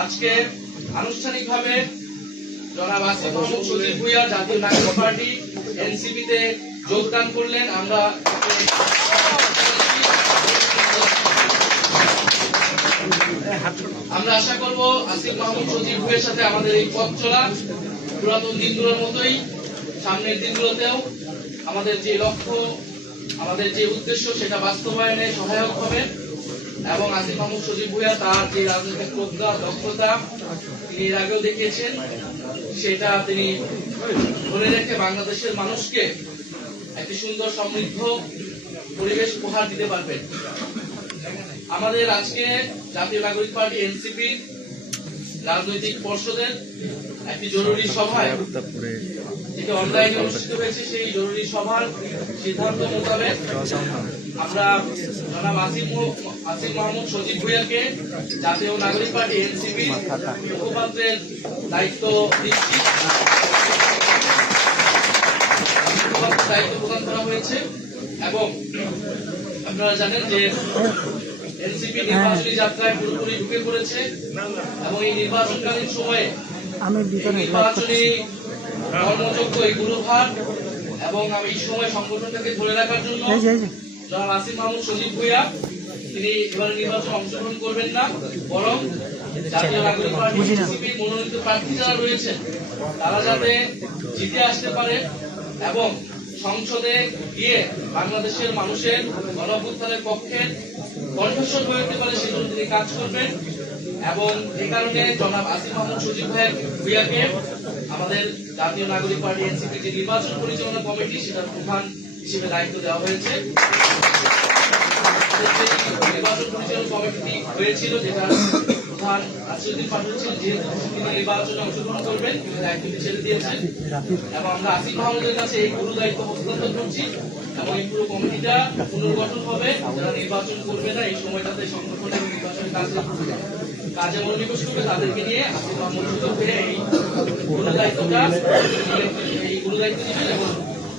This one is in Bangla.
আজকে আনুষ্ঠানিকভাবে জনাব আসিফ মোহাম্মদ সজিব ভুইয়া জাতীয় নাগরিক পার্টি এনসিপি তে যোগদান করলেন। আমরা আমরা আশা করব আসিফ মাহমুদ সজিব ভুইয়ের সাথে আমাদের এই পথ চলা। পুরাতন দিনগুলোর মতোই, সামনের দিনগুলোতেও আমাদের যে লক্ষ্য, আমাদের যে উদ্দেশ্য, সেটা বাস্তবায়নে সহায়ক হবে। এবং আসিফ মাহমুদ সজীব তার যে রাজনৈতিক প্রজ্ঞা, দক্ষতা তিনি এর আগেও দেখিয়েছেন, সেটা তিনি ধরে রেখে বাংলাদেশের মানুষকে একটি সুন্দর সমৃদ্ধ পরিবেশ উপহার দিতে পারবেন। আমাদের আজকে জাতীয় নাগরিক পার্টি, এনসিপি রাজনৈতিক পর্ষদের একটি জরুরি সভায় যেটি অনলাইনে অনুষ্ঠিত হয়েছে, সেই জরুরি সভার সিদ্ধান্ত মোতাবেক আমরা জনাব আসিম মো- আসিফ মাহমুদ, সজিব ভুইয়াকে জাতীয় নাগরিক পার্টি এনসিপি মুখপাত্রের দায়িত্ব দিচ্ছি। দায়িত্ব প্রদান করা হয়েছে এবং আপনারা জানেন যে এনসিপি নির্বাচনী যাত্রায় পুরোপুরি ঢুকে পড়েছে এবং এই নির্বাচনকালীন সময়ে নির্বাচনী কর্মযোগ্য এই গুরুভার এবং আমি এই সময় সংগঠনটাকে ধরে রাখার জন্য জনাব আসিফ মাহমুদ সজিব ভুইয়া তিনি এবারে নির্বাচনে অংশগ্রহণ করবেন না বরং জাতীয় নাগরিক মনোনীত প্রার্থী যারা রয়েছেন তারা যাতে জিতে আসতে পারে এবং সংসদে গিয়ে বাংলাদেশের মানুষের গণঅভ্যুত্থানের পক্ষে কণ্ঠস্বর হয়ে উঠতে পারে সেজন্য তিনি কাজ করবেন। এবং এই কারণে জনাব আসিফ মাহমুদ সজিব ভাইয়ের ভুইয়াকে আমাদের জাতীয় নাগরিক পার্টি এনসিপি যে নির্বাচন পরিচালনা কমিটি সেটার প্রধান হিসেবে দায়িত্ব দেওয়া হয়েছে। নির্বাচন পরিচালনা কমিটি হয়েছিল যেটা এবং এই পুরো দায়িত্ব পুনর্গঠন হবে নির্বাচন করবে না, এই সময়টাতে সংগঠন এবং নির্বাচনের কাজে কাজে করবে, তাদেরকে নিয়ে আসিফ মাহমুদ পেয়ে এই পুরো এই পুরো নেবেন এবং